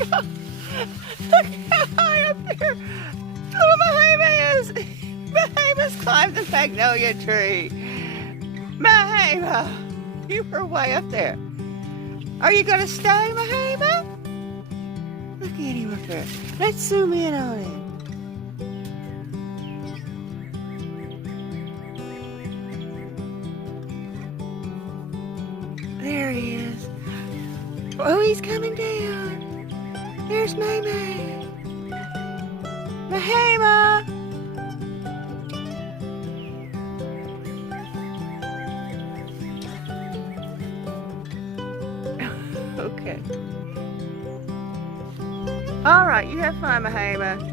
God! Look how high up there! Little Mahema is! Mahema's climbed the magnolia tree! Mahema! You were way up there. Are you gonna stay, Mahema? Look at him up there. Let's zoom in on him. There he is. Oh, he's coming down. There's Mahema. Mahema! Okay. All right, you have fun, Mahema.